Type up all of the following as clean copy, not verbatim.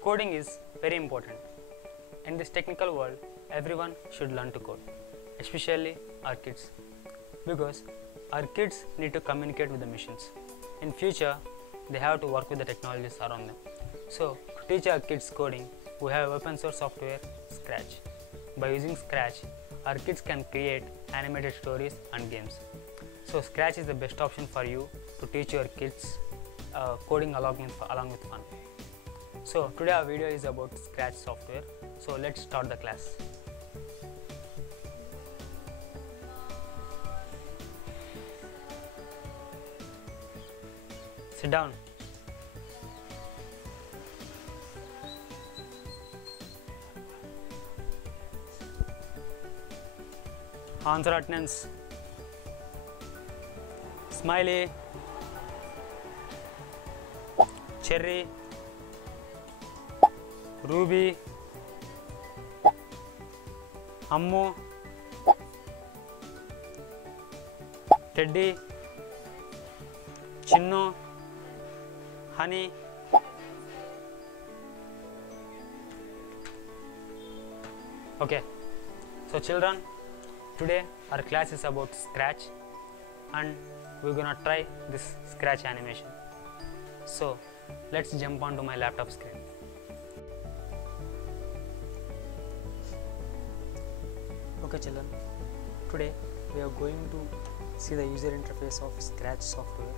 Coding is very important. In this technical world, everyone should learn to code, especially our kids, because our kids need to communicate with the machines. In future, they have to work with the technologies around them. So, to teach our kids coding, we have open source software Scratch. By using Scratch, our kids can create animated stories and games. So, Scratch is the best option for you to teach your kids coding along with fun. So today our video is about Scratch software. So let's start the class. Sit down. Answer attendance. Smiley. Cherry. Ruby, Ammu, Teddy, Chinnu, Honey. Okay, so children, today our class is about Scratch and we're gonna try this Scratch animation. So let's jump onto my laptop screen. Okay children, today we are going to see the user interface of Scratch software,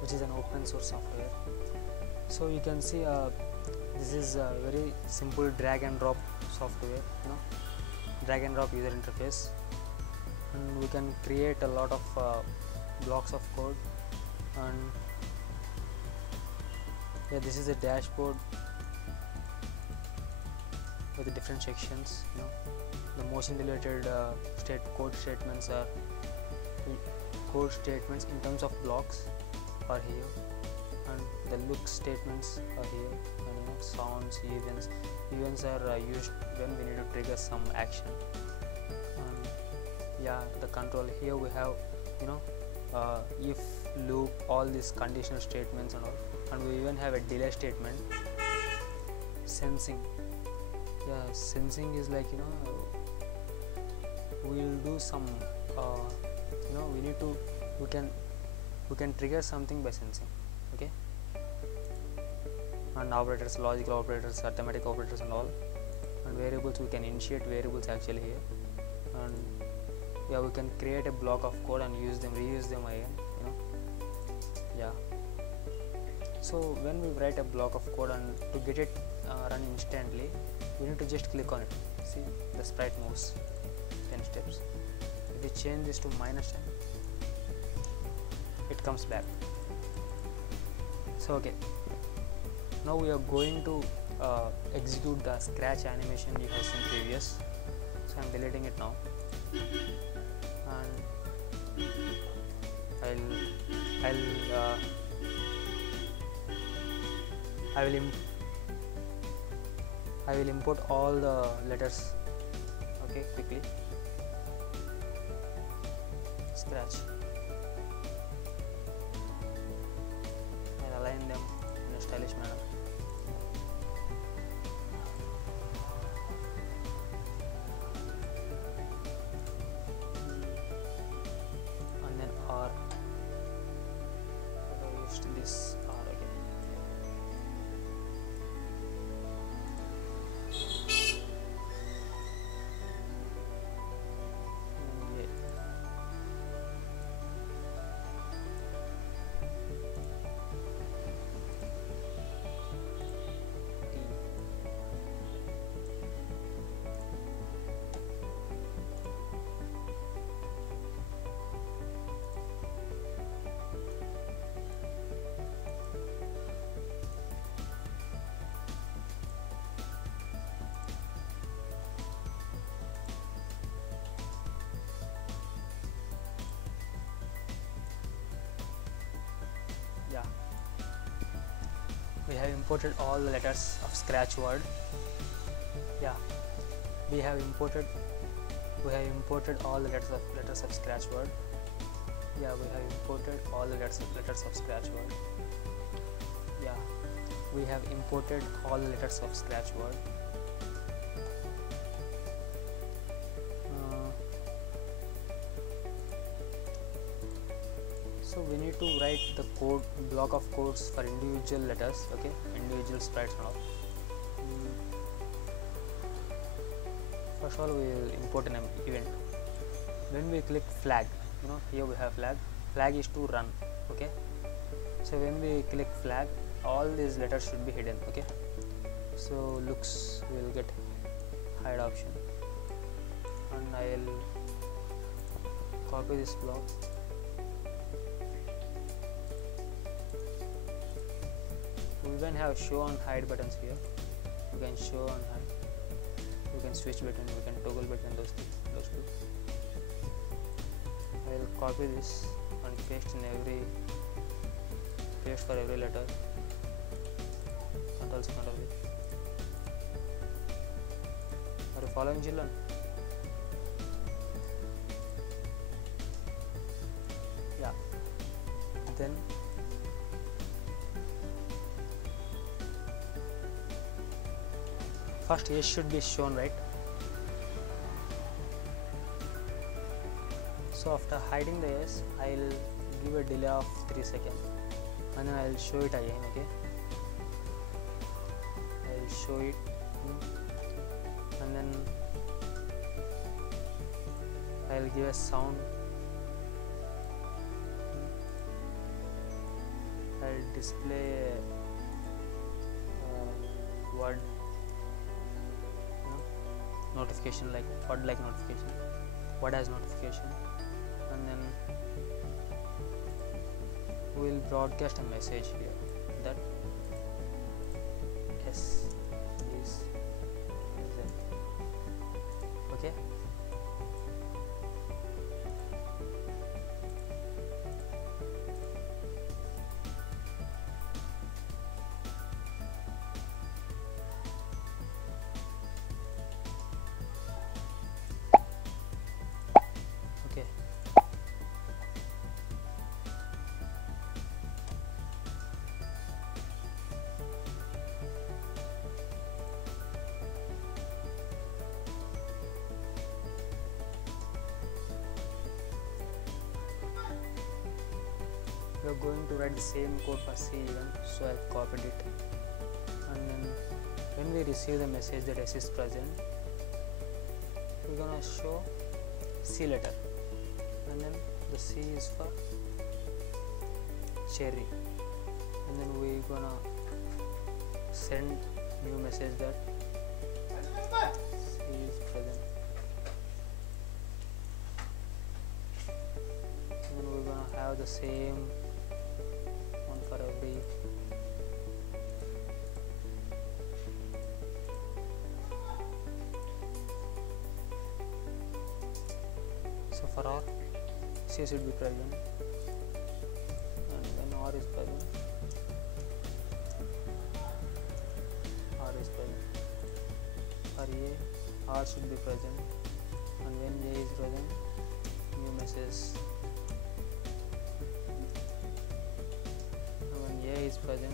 which is an open source software. So you can see this is a very simple drag and drop software, drag and drop user interface, and we can create a lot of blocks of code. And yeah, this is a dashboard with the different sections. The motion related code statements are code statements in terms of blocks are here, and the look statements are here, and sounds, events are used when we need to trigger some action. And yeah, the control here we have if, loop, all these conditional statements and all, and we even have a delay statement. Sensing, yeah, sensing is like we'll do some we can trigger something by sensing. Okay, and operators, logical operators, arithmetic operators and all, and variables, we can initiate variables actually here. And yeah, we can create a block of code and use them, reuse them again, yeah. So when we write a block of code, and to get it run instantly, we need to just click on it. See, the sprite moves 10 steps. If we change this to -10, it comes back. So okay, now we are going to execute the Scratch animation you have seen previous. So I'm deleting it now, and I will import all the letters. Okay, quickly. Scratch. I'll align them in a stylish manner. And then R. I used this R again. Yeah, we have imported all the letters of Scratch word. Yeah, we have imported all the letters of Scratch word. Yeah, we have imported all the letters of Scratch word. Yeah, we have imported all letters of Scratch word. So we need to write the code block of codes for individual letters, okay, individual sprites and all. First of all, we will import an event. When we click flag, here we have flag is to run, okay. So when we click flag, all these letters should be hidden, okay. So looks, we will get hide option, and I will copy this block. We can have show and hide buttons here. You can show and hide. You can switch between. We can toggle between those two. I will copy this and paste for every letter. Control C, Control V. Are you following, children? Yeah. Then first S should be shown, right? So after hiding the S, I'll give a delay of 3 seconds and then I'll show it again, okay? I'll show it and then I'll give a sound. I'll display word notification, like word like notification, word as notification, and then we will broadcast a message here that S is present, okay. We are going to write the same code for C event, so I have copied it, and then when we receive the message that S is present, we are gonna show C letter, and then the C is for cherry, and then we are gonna send new message that C is present, and then we are gonna have the same for every so for R, C should be present, and when R is present, R is present. For A, R should be present, and when A is present, new message. A is present,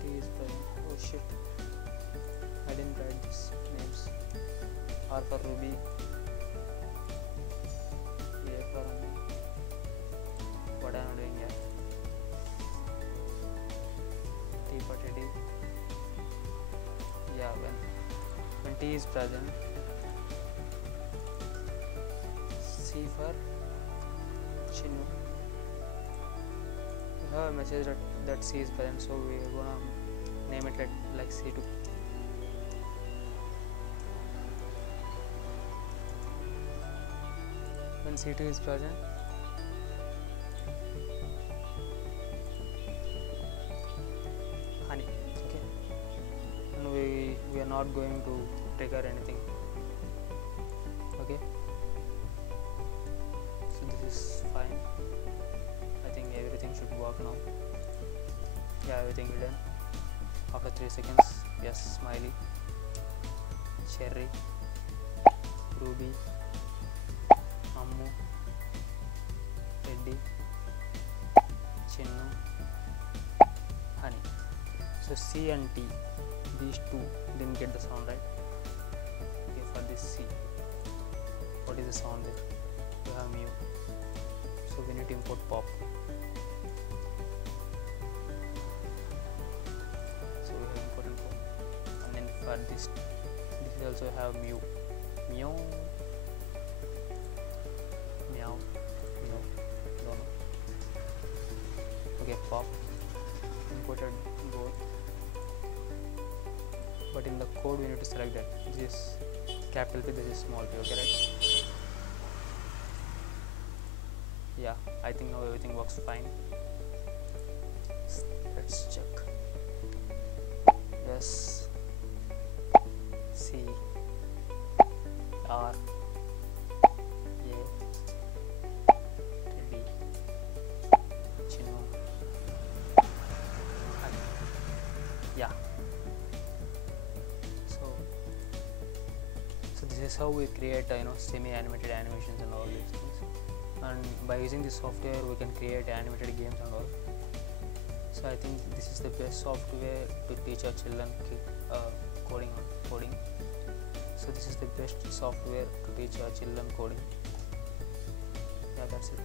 T is present. Oh shit, I didn't write these names. R for Ruby, A for what I am doing here, T for Teddy. Yeah, when T is present, C for Chinu. We have a message that C is present, so we are gonna name it like C2. When C2 is present, honey. We are not going to trigger anything, okay. So this is fine. I think everything should work now. Yeah, everything is done. After 3 seconds, yes, smiley, Cherry, Ruby, Ammu, Teddy, Chinnu, Honey. So C and T, these two didn't get the sound right. Okay, for this C, what is the sound there? You have mu. So we need to import pop. So we have imported pop. And then for this is also have mu. Meow. Meow. Meow. Don't know. Okay, pop. Imported both. But in the code we need to select that. This is capital P, this is small p, okay, right? Yeah, I think now everything works fine. Let's check. S C R A T D Chinnu. Yeah. So this is how we create semi-animated animations and all these things. And by using this software we can create animated games and all. So I think this is the best software to teach our children coding. So this is the best software to teach our children coding. Yeah, that's it.